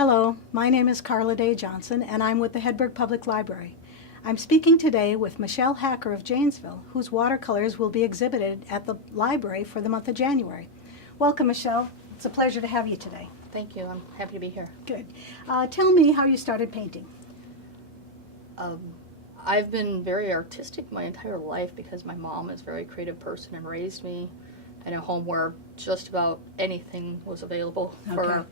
Hello, my name is Carla Day-Johnson, and I'm with the Hedberg Public Library. I'm speaking today with Michelle Hacker of Janesville, whose watercolors will be exhibited at the library for the month of January. Welcome, Michelle. It's a pleasure to have you today. Thank you. I'm happy to be here. Good. Tell me how you started painting. I've been very artistic my entire life because my mom is a very creative person and raised me in a home where just about anything was available for,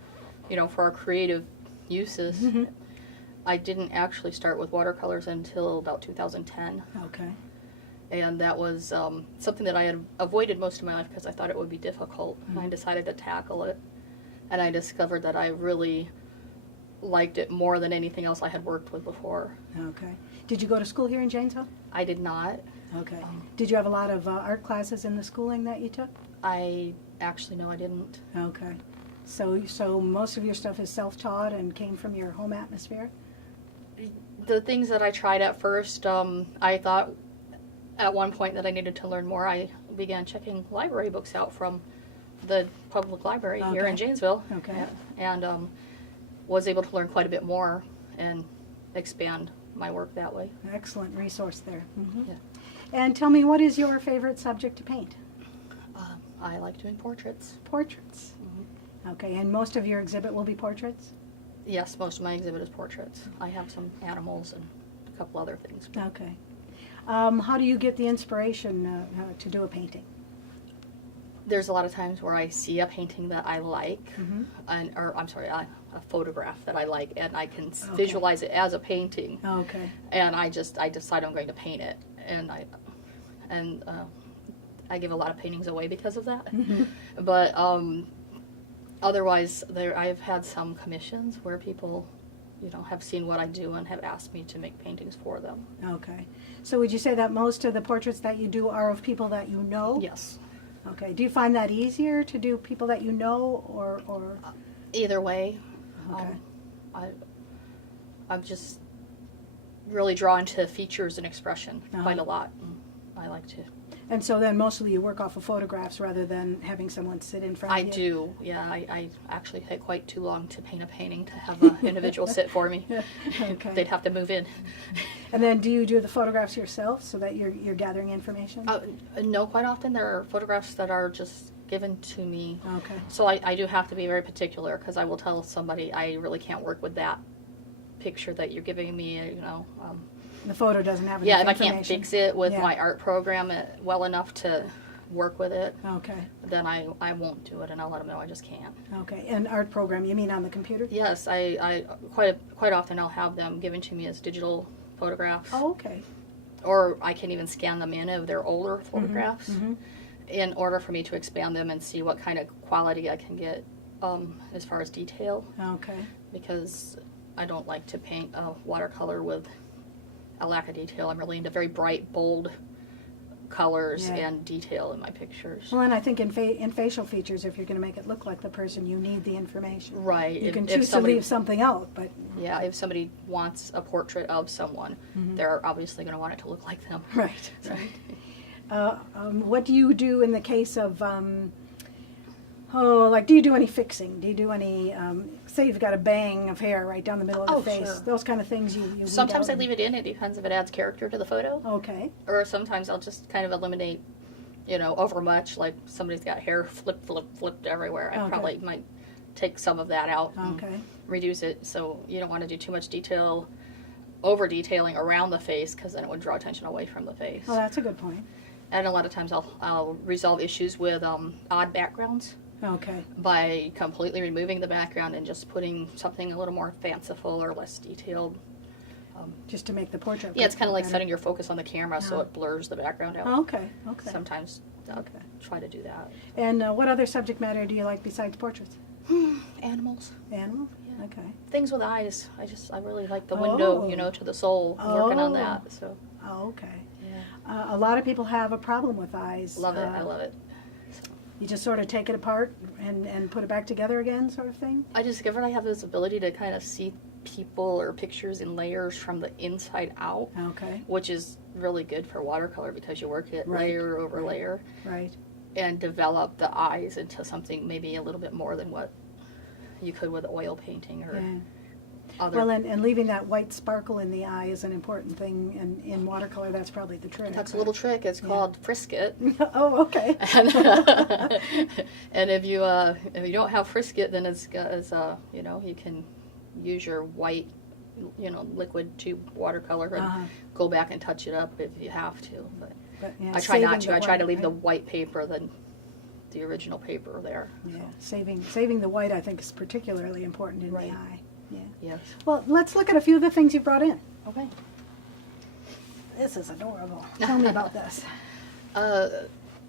for our creative uses. Mm-hmm. I didn't actually start with watercolors until about 2010. Okay. And that was something that I had avoided most of my life because I thought it would be difficult. Mm-hmm. And I decided to tackle it. And I discovered that I really liked it more than anything else I had worked with before. Okay. Did you go to school here in Janesville? I did not. Okay. Did you have a lot of art classes in the schooling that you took? I actually, no, I didn't. Okay. So most of your stuff is self-taught and came from your home atmosphere? The things that I tried at first, I thought at one point that I needed to learn more. I began checking library books out from the public library here in Janesville. Okay. And was able to learn quite a bit more and expand my work that way. Excellent resource there. Mm-hmm. Yeah. And tell me, what is your favorite subject to paint? I like doing portraits. Portraits. Mm-hmm. Okay, and most of your exhibit will be portraits? Yes, most of my exhibit is portraits. I have some animals and a couple other things. Okay. How do you get the inspiration to do a painting? There's a lot of times where I see a painting that I like, Mm-hmm. a photograph that I like, and I can visualize it as a painting. Okay. And I decide I'm going to paint it, and I give a lot of paintings away because of that. Mm-hmm. But otherwise, I've had some commissions where people, have seen what I do and have asked me to make paintings for them. Okay. So would you say that most of the portraits that you do are of people that you know? Yes. Okay. Do you find that easier to do people that you know, or? Either way. Okay. I'm just really drawn to features and expression quite a lot. I like to. And so then mostly you work off of photographs rather than having someone sit in front of you? I do, yeah. I actually take quite too long to paint a painting to have an individual sit for me. Okay. They'd have to move in. And then do you do the photographs yourself so that you're gathering information? No, quite often there are photographs that are just given to me. Okay. So I do have to be very particular because I will tell somebody I really can't work with that picture that you're giving me, The photo doesn't have enough yeah, if I information. can't fix it with my art program well enough to work with it, Okay. then I won't do it, and I'll let them know I just can't. Okay. An art program, you mean on the computer? Yes, I quite often I'll have them given to me as digital photographs. Oh, okay. Or I can even scan them in if they're older photographs Mm-hmm. in order for me to expand them and see what kind of quality I can get as far as detail. Okay. Because I don't like to paint a watercolor with a lack of detail. I'm really into very bright, bold colors and detail in my pictures. Well, and I think in facial features, if you're going to make it look like the person, you need the information. Right. You can choose to leave something out, but... Yeah, if somebody wants a portrait of someone, they're obviously going to want it to look like them. Right, right. What do you do in the case of, do you do any fixing? Do you do any, say you've got a bang of hair right down the middle of the face, sure. Those kind of things you weed Sometimes out I leave it in. It depends if it adds character to the photo. Okay. Or sometimes I'll just kind of eliminate, over much, like somebody's got hair flipped everywhere. I probably might take some of that out and reduce it. So you don't want to do too much detail, over detailing around the face, because then it would draw attention away from the face. Well, that's a good point. And a lot of times I'll resolve issues with odd backgrounds. Okay. By completely removing the background and just putting something a little more fanciful or less detailed. Just to make the portrait. Yeah, it's kind of like setting your focus on the camera so it blurs the background out. Okay, okay. Sometimes I'll try to do that. And what other subject matter do you like besides portraits? Animals. Animals? Yeah. Okay. Things with eyes. I really like the window, to the soul. I'm working on that. So. Oh, okay. Yeah. A lot of people have a problem with eyes. Love it. I love it. You just sort of take it apart and put it back together again, sort of thing? I discovered I have this ability to kind of see people or pictures in layers from the inside out. Okay. Which is really good for watercolor because you work it layer over layer. Right. And develop the eyes into something maybe a little bit more than what you could with oil painting or other. Well, and leaving that white sparkle in the eye is an important thing, and in watercolor, that's probably the trick. That's a little trick. It's called frisket. Oh, okay. And if you don't have frisket, then it's you know, you can use your white, you know, liquid tube watercolor and go back and touch it up if you have to. But yeah, I try not to. I try to leave right? the white paper than the original paper there. Yeah, saving the white, I think, is particularly important in Right. the eye. Yeah. Yes. Well, let's look at a few of the things you brought in. Okay. This is adorable. Tell me about this.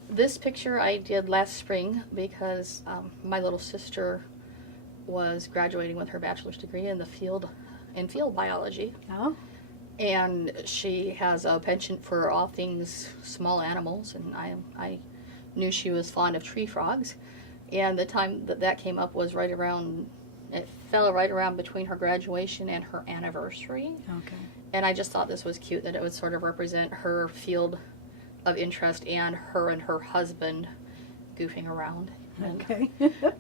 This picture I did last spring because my little sister was graduating with her bachelor's degree in field biology. Oh. And she has a penchant for all things small animals, and I knew she was fond of tree frogs. And the time that came up was it fell right around between her graduation and her anniversary. Okay. And I just thought this was cute, that it would sort of represent her field of interest and her husband goofing around. And Okay.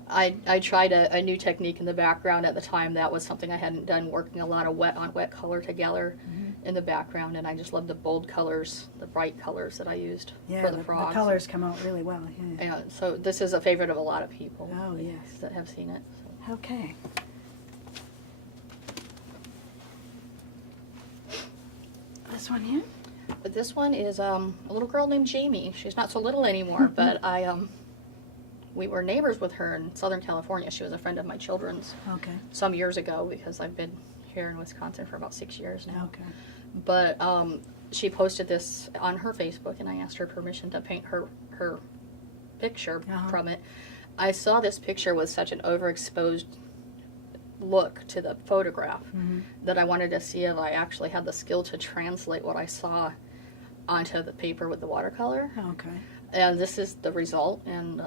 I tried a new technique in the background at the time. That was something I hadn't done, working a lot of wet color together in the background, and I just love the bold colors, the bright colors that I used for the frogs. The colors come out really well. Yeah. And so this is a favorite of a lot of people. Oh, yes. That have seen it. So. Okay. This one here? But this one is a little girl named Jamie. She's not so little anymore, but we were neighbors with her in Southern California. She was a friend of my children's some years ago, because I've been here in Wisconsin for about 6 years now. Okay. But she posted this on her Facebook, and I asked her permission to paint her picture from it. I saw this picture with such an overexposed look to the photograph that I wanted to see if I actually had the skill to translate what I saw onto the paper with the watercolor. Okay. And this is the result, and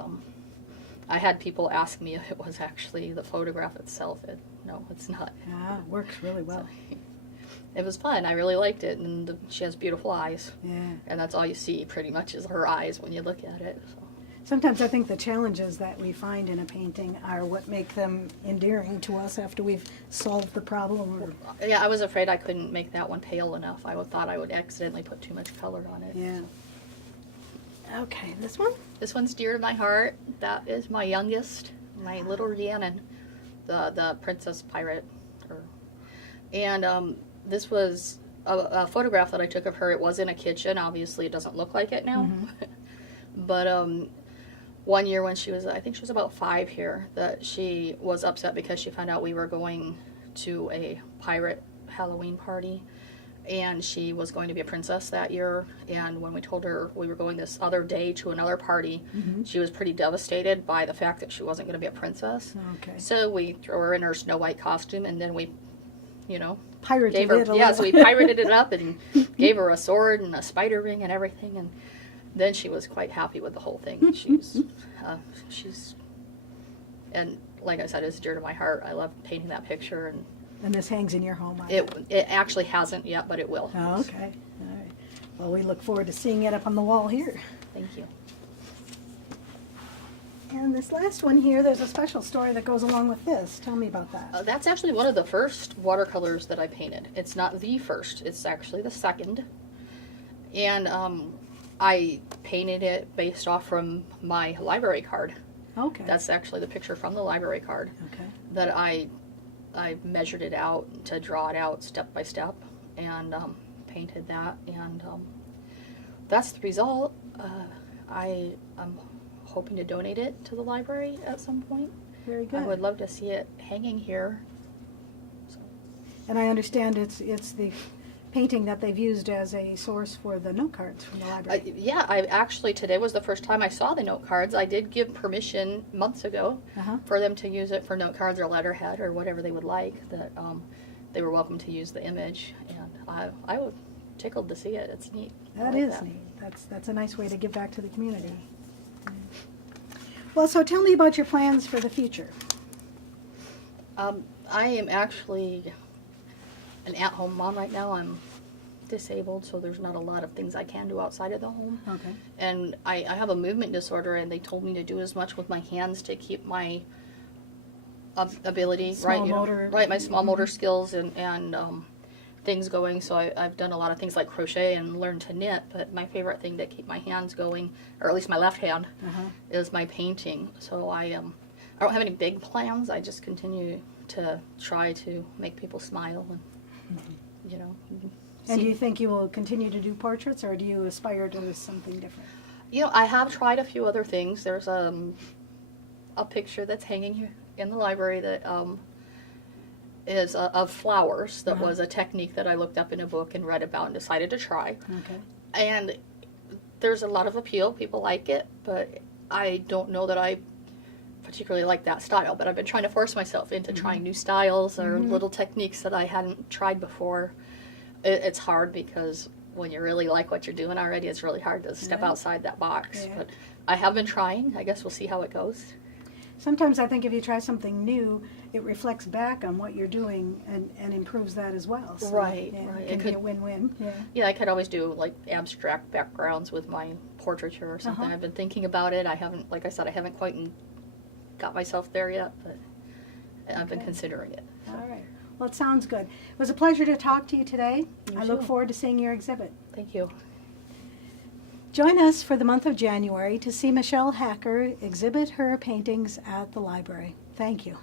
I had people ask me if it was actually the photograph itself. No, it's not. Yeah, it works really well. So, it was fun. I really liked it, and she has beautiful eyes. Yeah. And that's all you see pretty much is her eyes when you look at it. So. Sometimes I think the challenges that we find in a painting are what make them endearing to us after we've solved the problem. Or... Yeah, I was afraid I couldn't make that one pale enough. I thought I would accidentally put too much color on it. Yeah. Okay, this one? This one's dear to my heart. That is my youngest, my little Rhiannon, the princess pirate. And this was a photograph that I took of her. It was in a kitchen. Obviously, it doesn't look like it now. But one year when I think she was about 5 here, that she was upset because she found out we were going to a pirate Halloween party, and she was going to be a princess that year. And when we told her we were going this other day to another party, she was pretty devastated by the fact that she wasn't going to be a princess. Okay. So we threw her in her Snow White costume, and then we, Pirated gave her, it a yeah, little. so we pirated it up and gave her a sword and a spider ring and everything, and then she was quite happy with the whole thing. She's, and like I said, it's dear to my heart. I love painting that picture, and this hangs in your home. It actually hasn't yet, but it will. Oh, okay. All right. Well, we look forward to seeing it up on the wall here. Thank you. And this last one here, there's a special story that goes along with this. Tell me about that. That's actually one of the first watercolors that I painted. It's not the first. It's actually the second. And I painted it based off from my library card. Okay. That's actually the picture from the library card. Okay. That I measured it out to draw it out step by step, and painted that, and that's the result. I'm hoping to donate it to the library at some point. Very good. I would love to see it hanging here. So. And I understand it's the painting that they've used as a source for the note cards from the library. Yeah, today was the first time I saw the note cards. I did give permission months ago for them to use it for note cards or letterhead or whatever they would like, that they were welcome to use the image, and I was tickled to see it. It's neat. That is neat. That's a nice way to give back to the community. Well, so tell me about your plans for the future. I am actually an at-home mom right now. I'm disabled, so there's not a lot of things I can do outside of the home. Okay. And I have a movement disorder, and they told me to do as much with my hands to keep my ability, Small right? motor. Right, my small motor skills and things going. So I've done a lot of things like crochet and learned to knit, but my favorite thing to keep my hands going, or at least my left hand, is my painting. So I don't have any big plans. I just continue to try to make people smile and, you know. And do you think you will continue to do portraits, or do you aspire to something different? You know, I have tried a few other things. There's a picture that's hanging here in the library that is of flowers. That was a technique that I looked up in a book and read about and decided to try. Okay. And there's a lot of appeal. People like it, but I don't know that I particularly like that style. But I've been trying to force myself into trying new styles or little techniques that I hadn't tried before. It's hard because when you really like what you're doing already, it's really hard to step outside that box. Yeah. But I have been trying. I guess we'll see how it goes. Sometimes I think if you try something new, it reflects back on what you're doing and improves that as well. So, Right, yeah, right. It can be a win-win. Yeah. Yeah, I could always do like abstract backgrounds with my portraiture or something. I've been thinking about it. I haven't, like I said, I haven't quite got myself there yet, but I've been considering it. So. All right. Well, it sounds good. It was a pleasure to talk to you today. I look too. forward to seeing your exhibit. Thank you. Join us for the month of January to see Michelle Hacker exhibit her paintings at the library. Thank you.